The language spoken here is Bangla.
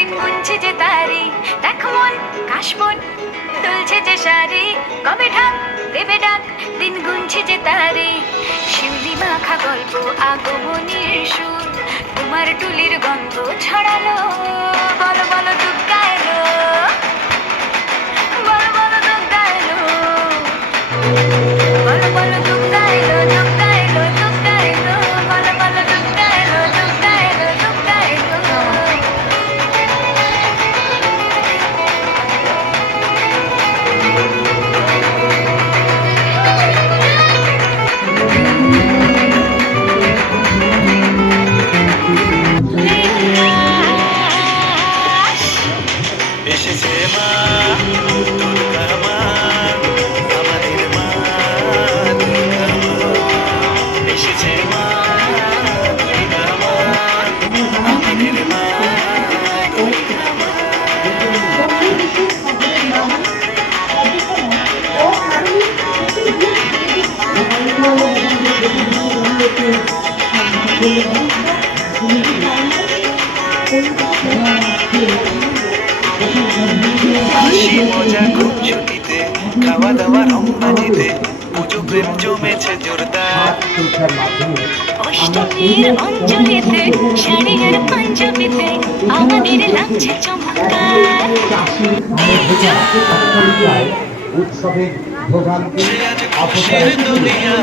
দিন গুনছে যে তারি, দেখো মন কাশবন দুলছে যে শাড়ি, কবে ঢাক দেবে ডাক, দিন গুনছে যে তারি। শিউলি মাখা গল্প আগমনীর সুর, তোমার টুলির গন্ধ ছড়ালো, বলো বলো দুগ্গা এলো, বলো বলো দুগ্গা এলো, বলো বলো দুগ্গা এলো, দুগ্গা এলো, দুগ্গা এলো, বলো বলো দুগ্গা এলো, দুগ্গা এলো, দুগ্গা এলো। এসেছে মা, দুর্গা মা, আমাদের মা, দুর্গা মা। এসেছে মা, দুর্গা মা, আমাদের মা, দুর্গা মা। হাসি মজা খুব ছুটিতে, খাওয়া দাওয়া রং বাজিতে, পুজো প্রেম জমেছে জোরদার। অষ্টমীর অঞ্জলিতে, শাড়ি আর পাঞ্জাবিতে, আমাদের লাগছে চমৎকার। উৎসবের ভোগান্তি সে আজ খুশির দুনিয়া।